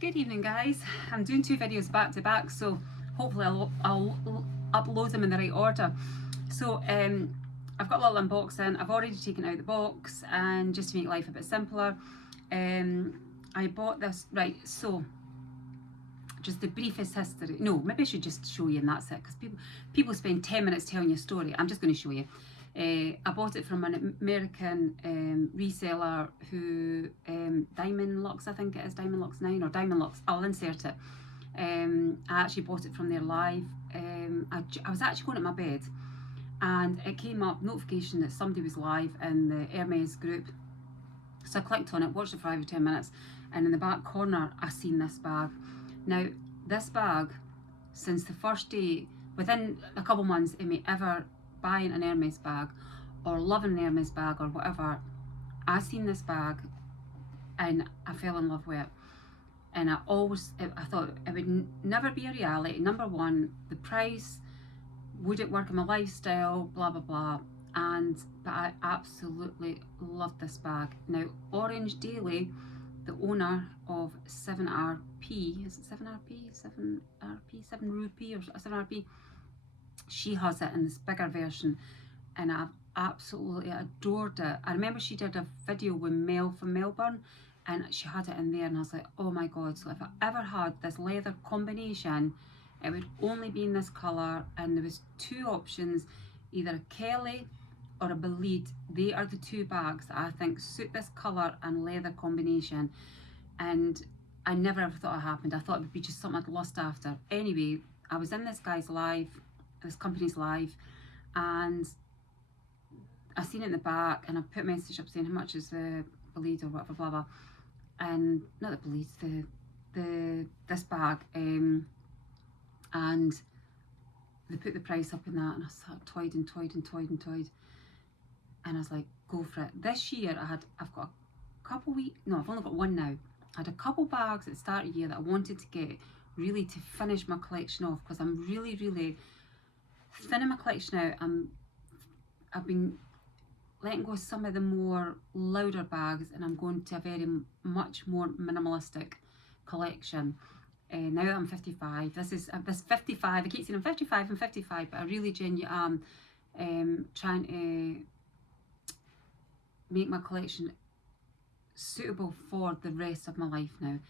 Good evening, guys. I'm doing two videos back to back, so hopefully I'll upload them in the right order. So I've got a little unboxing. I've already taken out the box, and just to make life a bit simpler, I bought this. Right, so just the briefest history. No, maybe I should just show you, and that's it, because people spend 10 minutes telling you a story. I'm just going to show you. I bought it from an American reseller who, Diamond Lux, I think it is, Diamond Lux 9 or Diamond Lux, I'll insert it. I actually bought it from their live. I was actually going to my bed and it came up, notification that somebody was live in the Hermes group. So I clicked on it, watched it for 5 or 10 minutes, and in the back corner I seen this bag. Now, this bag, since the first day, within a couple months of me ever buying an Hermes bag or loving an Hermes bag or whatever, I seen this bag and I fell in love with it. And I thought it would never be a reality. Number one, the price, would it work in my lifestyle, blah blah blah. But I absolutely loved this bag. Now, Orange Daily, the owner of 7RP, is it 7RP? 7RP? 7 Rupee or 7RP? She has it in this bigger version, and I've absolutely adored it. I remember she did a video with Mel from Melbourne, and she had it in there, and I was like, oh my god. So if I ever had this leather combination, it would only be in this colour, and there was two options, either a Kelly or a Bolide. They are the two bags that I think suit this colour and leather combination, and I never ever thought it happened. I thought it would be just something I'd lust after. Anyway, I was in this guy's live, this company's live, and I seen it in the back, and I put a message up saying how much is the Bolide or whatever, blah blah, and not the Bolide, this bag, and they put the price up in that, and I sat toyed, and I was like, go for it. This year I've got a couple weeks, no, I've only got one now. I had a couple bags at the start of the year that I wanted to get, really to finish my collection off, because I'm really thinning my collection out. I've been letting go of some of the more louder bags, and I'm going to a very much more minimalistic collection. Now that I'm 55, this 55, I keep saying I'm 55, but I really genuinely am trying to make my collection suitable for the rest of my life now.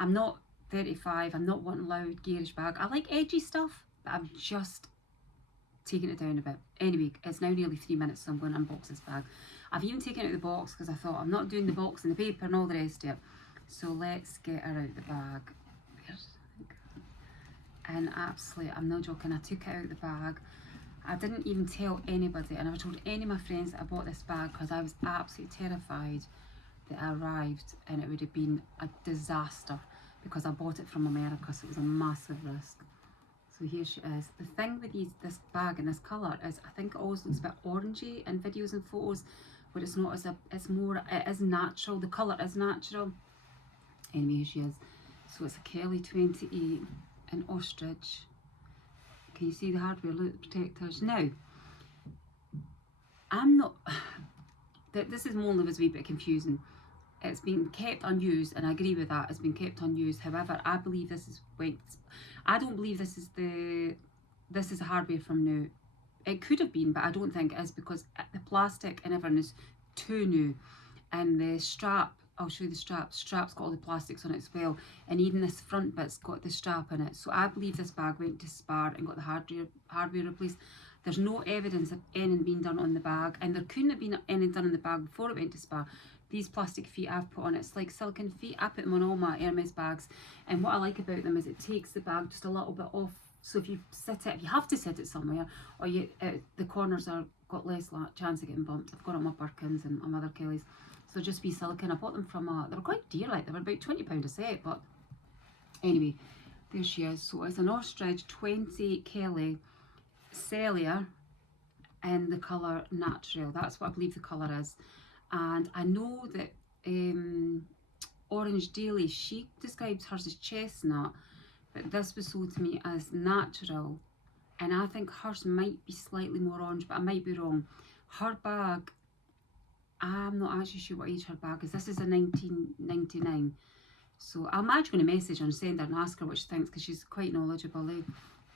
I'm not 35, I'm not wanting loud, garish bag. I like edgy stuff, but I'm just taking it down a bit. Anyway, it's now nearly 3 minutes, so I'm going to unbox this bag. I've even taken it out of the box because I thought I'm not doing the box and the paper and all the rest of it. So let's get her out the bag. And absolutely, I'm not joking, I took it out of the bag. I didn't even tell anybody. I never told any of my friends that I bought this bag, because I was absolutely terrified that I arrived and it would have been a disaster, because I bought it from America, so it was a massive risk. So here she is. The thing with this bag in this colour is, I think it always looks a bit orangey in videos and photos, but it's not. It is natural. The colour is natural. Anyway, here she is. So it's a Kelly 28 in Ostrich. Can you see the hardware loop protectors? Now, I'm not, this is only was a wee bit confusing. It's been kept unused, and I agree with that, it's been kept unused. However, I believe this is, I don't believe this is a hardware from new. It could have been, but I don't think it is, because the plastic and everything is too new. And the strap, I'll show you the strap. Strap's got all the plastics on it as well, and even this front bit's got the strap in it. So I believe this bag went to Spar and got the hardware replaced. There's no evidence of anything being done on the bag, and there couldn't have been anything done on the bag before it went to Spar. These plastic feet I've put on, it's like silicone feet. I put them on all my Hermes bags, and what I like about them is it takes the bag just a little bit off. So if you have to sit it somewhere, or the corners are got less chance of getting bumped. I've got it on my Birkins and my other Kellys. So just be silicone. I bought them from they were quite dear, like they were about £20 a set, but anyway, there she is. So it's an Ostrich 20 Kelly Celia in the colour Natural. That's what I believe the colour is. And I know that Orange Daily, she describes hers as chestnut, but this was sold to me as natural, and I think hers might be slightly more orange, but I might be wrong. Her bag, I'm not actually sure what age her bag is. This is a 1999, So I'm actually going to message her and send her and ask her what she thinks, because she's quite knowledgeable.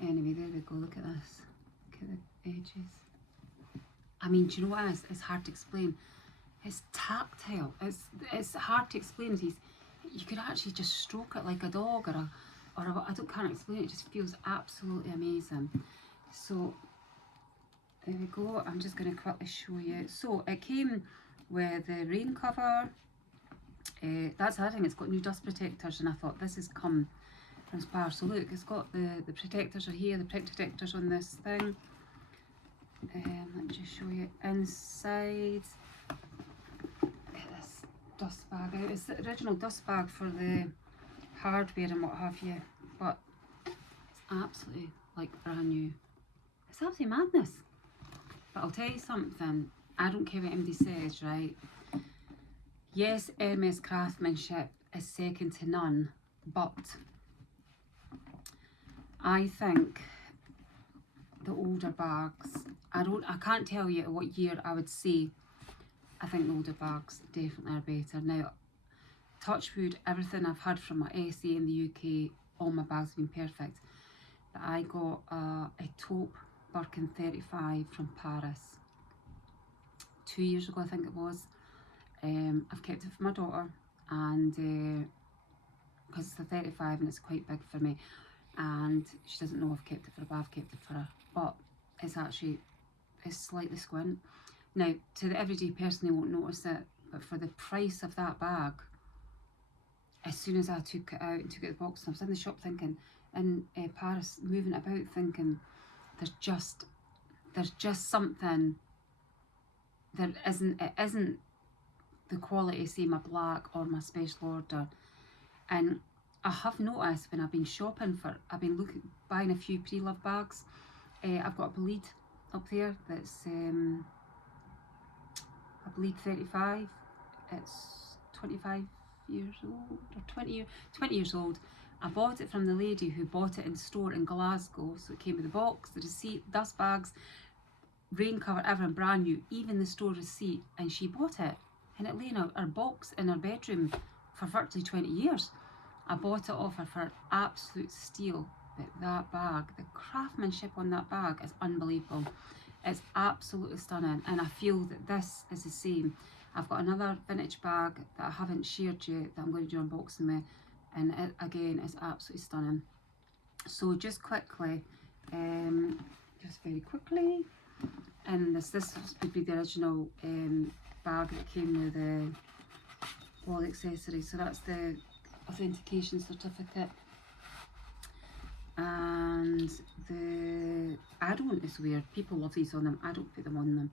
Anyway, there we go. Look at this. Look at the edges. I mean, do you know what it is? It's hard to explain. It's tactile. It's hard to explain. You could actually just stroke it like a dog, can't explain it. It just feels absolutely amazing. So there we go. I'm just going to quickly show you. So it came with the rain cover. That's the other thing. It's got new dust protectors, and I thought this has come from Spar. So look, it's got the protectors are here. The protectors on this thing. Let me just show you inside. Get this dust bag out. It's the original dust bag for the hardware and what have you, but it's absolutely like brand new. It's absolutely madness. But I'll tell you something, I don't care what anybody says, right? Yes, Hermes Craftsmanship is second to none, but I think the older bags, I can't tell you what year I would say. I think the older bags definitely are better. Now, touch wood, everything I've had from my SA in the UK, all my bags have been perfect. But I got a taupe Birkin 35 from Paris 2 years ago, I think it was. I've kept it for my daughter, and because it's a 35 and it's quite big for me, and she doesn't know I've kept it for her, but I've kept it for her. But it's slightly squint. Now, to the everyday person, they won't notice it, but for the price of that bag, as soon as I took it out and took it out the box, I was in the shop thinking, in Paris, moving about, thinking, there's just something. It isn't the quality, say my black or my special order. And I have noticed when I've been shopping I've been buying a few pre-loved bags. I've got a bleed up there that's a bleed 35. It's 25 years old or 20 years old. I bought it from the lady who bought it in store in Glasgow. So it came with the box, the receipt, dust bags, rain cover, everything brand new, even the store receipt, and she bought it. And it lay in her box in her bedroom for virtually 20 years. I bought it off her for an absolute steal. But that bag, the craftsmanship on that bag is unbelievable. It's absolutely stunning, and I feel that this is the same. I've got another vintage bag that I haven't shared yet that I'm going to do unboxing with, and it again is absolutely stunning. So just quickly, just very quickly, and this would be the original bag that came with all the accessories. So that's the authentication certificate, and the add-on is weird. People love these on them. I don't put them on them.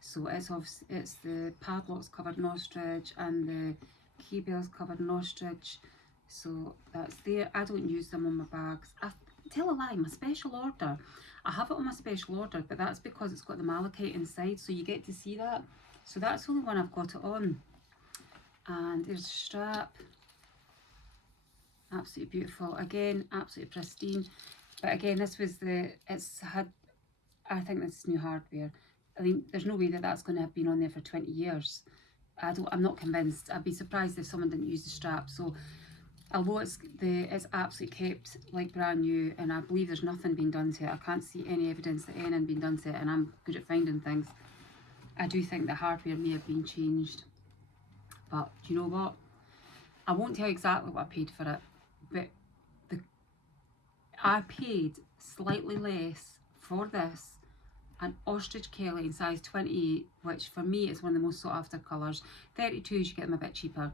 So it's the padlocks covered in ostrich and the key bells covered in ostrich. So that's there. I don't use them on my bags. I tell a lie, my special order, I have it on my special order, but that's because it's got the malachite inside, so you get to see that. So that's the only one I've got it on. And there's a strap. Absolutely beautiful. Again, absolutely pristine. But again, this was I think this is new hardware. I mean, there's no way that that's going to have been on there for 20 years. I'm not convinced. I'd be surprised if someone didn't use the strap. So although it's absolutely kept like brand new, and I believe there's nothing being done to it, I can't see any evidence that anything being done to it, and I'm good at finding things. I do think the hardware may have been changed. But do you know what? I won't tell you exactly what I paid for it, but I paid slightly less for this, an Ostrich Kelly in size 28, which for me is one of the most sought after colours. 32s, you get them a bit cheaper.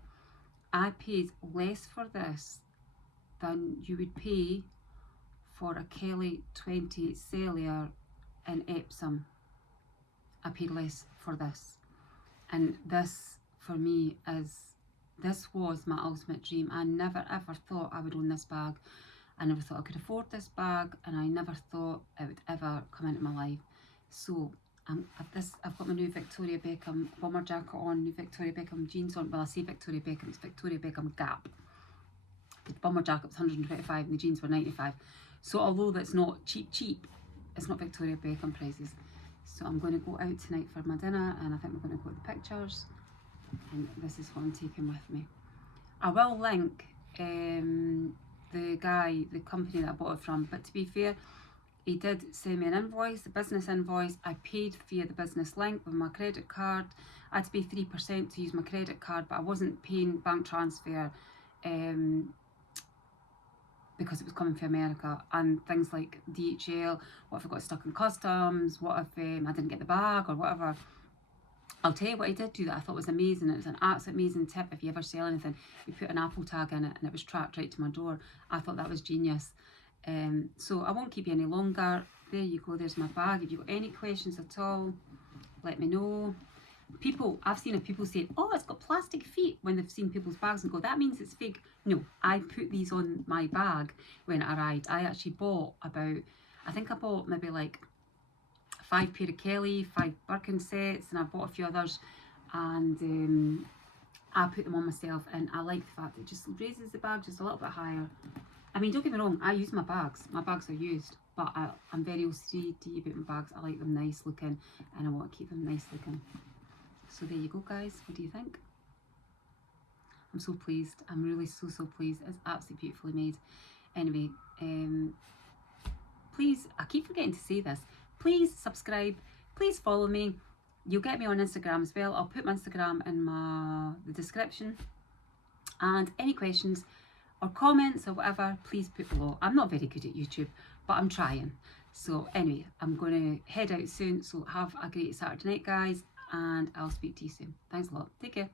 I paid less for this than you would pay for a Kelly 20 Cellular in Epsom. I paid less for this. And this, for me, this was my ultimate dream. I never ever thought I would own this bag. I never thought I could afford this bag, and I never thought it would ever come into my life. So I've got my new Victoria Beckham bomber jacket on, new Victoria Beckham jeans on. Well, I say Victoria Beckham, it's Victoria Beckham Gap. The bomber jacket was 125 and the jeans were 95. So although that's not cheap, it's not Victoria Beckham prices. So I'm going to go out tonight for my dinner, and I think we're going to go to the pictures. And this is what I'm taking with me. I will link the guy, the company that I bought it from. But to be fair, he did send me an invoice, the business invoice. I paid via the business link with my credit card. I had to pay 3% to use my credit card, but I wasn't paying bank transfer because it was coming from America. And things like DHL, what if I got stuck in customs, what if I didn't get the bag or whatever. I'll tell you what I did do that I thought was amazing. It was an absolute amazing tip. If you ever sell anything, you put an Apple tag in it and it was tracked right to my door. I thought that was genius. So I won't keep you any longer. There you go, there's my bag. If you've got any questions at all, let me know. I've seen people saying, oh, it's got plastic feet when they've seen people's bags and go, that means it's fake. No, I put these on my bag when it arrived. I actually bought I bought maybe like 5 pair of Kelly, 5 Birkin sets, and I bought a few others, and I put them on myself, and I like the fact it just raises the bag just a little bit higher. I mean, don't get me wrong, I use my bags are used, but I'm very OCD about my bags. I like them nice looking, and I want to keep them nice looking. So there you go, guys. What do you think? I'm so pleased. I'm really so pleased. It's absolutely beautifully made. Anyway, please, I keep forgetting to say this, please subscribe, please follow me. You'll get me on Instagram as well. I'll put my Instagram in the description. And any questions or comments or whatever, please put below. I'm not very good at YouTube, but I'm trying. So anyway, I'm going to head out soon. So have a great Saturday night, guys, and I'll speak to you soon. Thanks a lot. Take care.